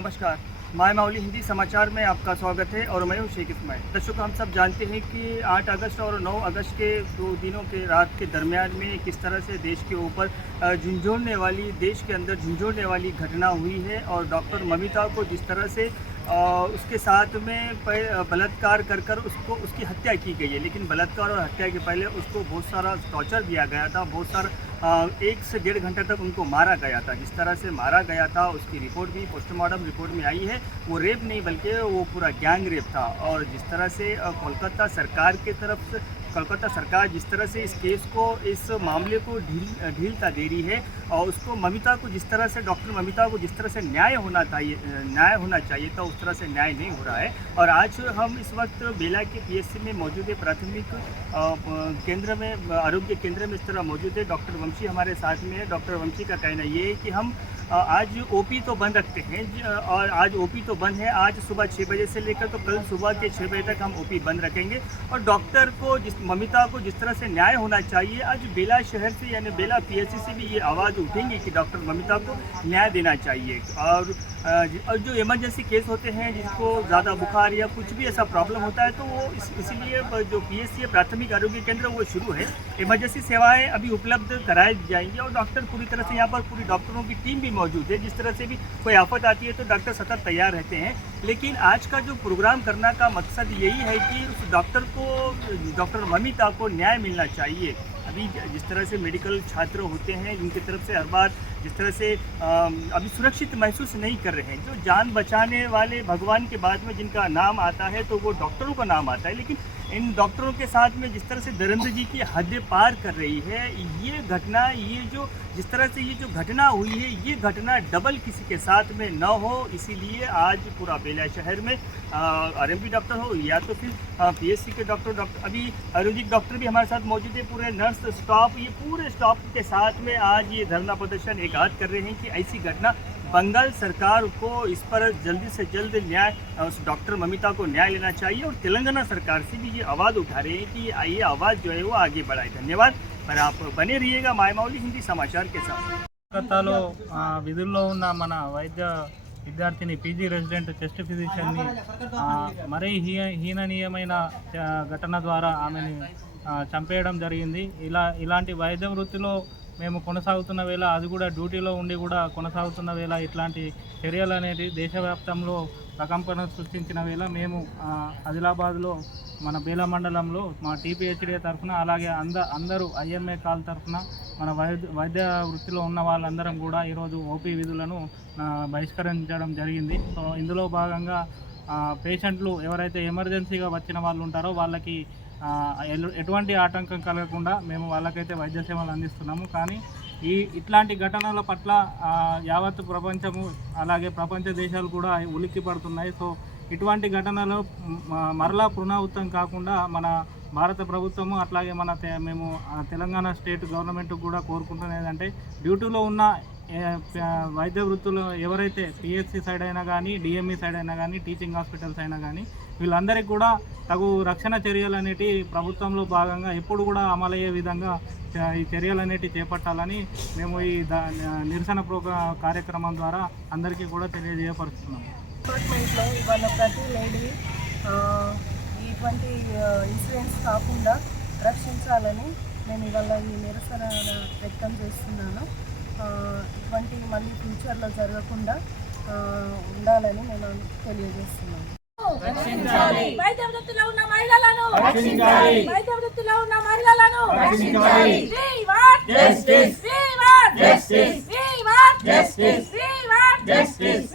नमस्कार। माय माउली हिंदी समाचार में आपका स्वागत है और मैं हूं शेख इस्माइल। दर्शकों, हम सब जानते हैं कि 8 अगस्त और 9 अगस्त के 2 दिनों के रात के दरमियान में किस तरह से देश के ऊपर देश के अंदर झुंझोड़ने वाली घटना हुई है और डॉक्टर ममिता को जिस तरह से उसके साथ में बलात्कार कर उसको उसकी हत्या की गई है। लेकिन बलात्कार और हत्या के पहले उसको बहुत सारा टॉर्चर दिया गया था, बहुत सारा 1 से 1.5 घंटे तक उनको मारा गया था। जिस तरह से मारा गया था उसकी रिपोर्ट भी पोस्टमार्टम रिपोर्ट में आई है। वो रेप नहीं बल्कि वो पूरा गैंग रेप था। और जिस तरह से कोलकाता सरकार जिस तरह से इस केस को, इस मामले को ढीलता दे रही है और उसको ममिता को जिस तरह से, डॉक्टर ममिता को जिस तरह से न्याय होना चाहिए था उस तरह से न्याय नहीं हो रहा है। और आज हम इस वक्त बेला के पीएचसी में मौजूद है, प्राथमिक केंद्र में, आरोग्य केंद्र में इस तरह मौजूद है। डॉक्टर वंशी हमारे साथ में है। डॉक्टर वंशी का कहना ये है कि हम आज ओपी तो बंद रखते हैं और आज ओपी तो बंद है। आज सुबह 6 बजे से लेकर तो कल सुबह के 6 बजे तक हम ओपी बंद रखेंगे। और डॉक्टर को ममिता को जिस तरह से न्याय होना चाहिए, आज बेला शहर से यानी बेला पीएचसी से भी ये आवाज़ उठेंगी कि डॉक्टर ममिता को न्याय देना चाहिए। और जो इमरजेंसी केस होते हैं, जिसको ज़्यादा बुखार या कुछ भी ऐसा प्रॉब्लम होता है, तो वो इसीलिए जो पीएचसी है, प्राथमिक आरोग्य केंद्र, वो शुरू है। इमरजेंसी सेवाएं अभी उपलब्ध कराई जाएंगी और डॉक्टर पूरी तरह से, यहाँ पर पूरी डॉक्टरों की टीम भी मौजूद है। जिस तरह से भी कोई आफत आती है तो डॉक्टर सतत तैयार रहते हैं। लेकिन आज का जो प्रोग्राम करने का मकसद यही है कि उस डॉक्टर ममिता को न्याय मिलना चाहिए। अभी जिस तरह से मेडिकल छात्र होते हैं, जिनकी तरफ से हर बार जिस तरह से अभी सुरक्षित महसूस नहीं कर रहे हैं, जो जान बचाने वाले भगवान के बाद में जिनका नाम आता है तो वो डॉक्टरों का नाम आता है। लेकिन इन डॉक्टरों के साथ में जिस तरह से दरिंदगी की हद पार कर रही है ये घटना, जिस तरह से ये जो घटना हुई है, ये घटना डबल किसी के साथ में न हो, इसीलिए आज पूरा बेला शहर में आरएमपी डॉक्टर हो या तो फिर पीएचसी के डॉक्टर अभी आयुर्वेदिक डॉक्टर भी हमारे साथ मौजूद है, पूरे नर्स स्टाफ, ये पूरे स्टाफ के साथ में आज ये धरना प्रदर्शन एकाध कर रहे हैं कि ऐसी घटना बंगाल सरकार को इस पर जल्दी से जल्द न्याय, उस डॉक्टर ममिता को न्याय लेना चाहिए। और तेलंगाना सरकार से भी ये आवाज़ उठा रहे हैं कि ये आवाज़ जो है वो आगे बढ़ाए। धन्यवाद। पर आप बने रहिएगा माय माउली हिंदी समाचार के साथ। కోల్కతాలో విధుల్లో ఉన్న మన వైద్య విద్యార్థిని పీజీ రెసిడెంట్ చెస్ట్ ఫిజిషియన్ని మరీ హీననీయమైన ఘటన ద్వారా ఆమెని చంపేయడం జరిగింది. ఇలాంటి వైద్య వృత్తిలో మేము కొనసాగుతున్న వేళ, అది కూడా డ్యూటీలో ఉండి కూడా కొనసాగుతున్న వేళ ఇట్లాంటి చర్యలు అనేవి దేశవ్యాప్తంలో ప్రకంపన సృష్టించిన వేళ మేము ఆదిలాబాద్లో మన బేలా మండలంలో మా టీపీహెచ్డీ తరఫున, అలాగే అందరూ ఐఎంఏ కాల్ తరఫున మన వైద్య వృత్తిలో ఉన్న వాళ్ళందరం కూడా ఈరోజు ఓపీ విధులను బహిష్కరించడం జరిగింది. సో ఇందులో భాగంగా పేషెంట్లు ఎవరైతే ఎమర్జెన్సీగా వచ్చిన వాళ్ళు ఉంటారో వాళ్ళకి ఎటువంటి ఆటంకం కలగకుండా మేము వాళ్ళకైతే వైద్య సేవలు అందిస్తున్నాము. కానీ ఇట్లాంటి ఘటనల పట్ల యావత్ ప్రపంచము, అలాగే ప్రపంచ దేశాలు కూడా ఉలిక్కి పడుతున్నాయి. సో ఇటువంటి ఘటనలు మరలా పునరావృతం కాకుండా మన భారత ప్రభుత్వము, అట్లాగే మేము తెలంగాణ స్టేట్ గవర్నమెంట్ కూడా కోరుకుంటున్నది ఏంటంటే, డ్యూటీలో ఉన్న వైద్య వృత్తులు ఎవరైతే పిహెచ్సి సైడ్ అయినా కానీ, డిఎంఈ సైడ్ అయినా కానీ, టీచింగ్ హాస్పిటల్స్ అయినా కానీ, వీళ్ళందరికీ కూడా తగు రక్షణ చర్యలు అనేటివి ప్రభుత్వంలో భాగంగా ఎప్పుడు కూడా అమలయ్యే విధంగా ఈ చర్యలు అనేటివి చేపట్టాలని మేము ఈ నిరసన కార్యక్రమం ద్వారా అందరికీ కూడా తెలియజేయపరుస్తున్నాము. డిపార్ట్మెంట్లో ఇవాళ ప్రతి లేడీ ఇటువంటి ఇన్సిడెంట్స్ కాకుండా రక్షించాలని నేను ఇవాళ ఈ నిరసన వ్యక్తం చేస్తున్నాను. ఇటువంటి మళ్ళీ ఫ్యూచర్లో జరగకుండా ఉండాలని నేను తెలియజేస్తున్నాను. వైద్య వృత్తిలో ఉన్న మహిళలను రక్షించాలి. వైద్య వృత్తిలో ఉన్న మహిళలను రక్షించాలి. We want justice. We want justice. We want justice. We want justice.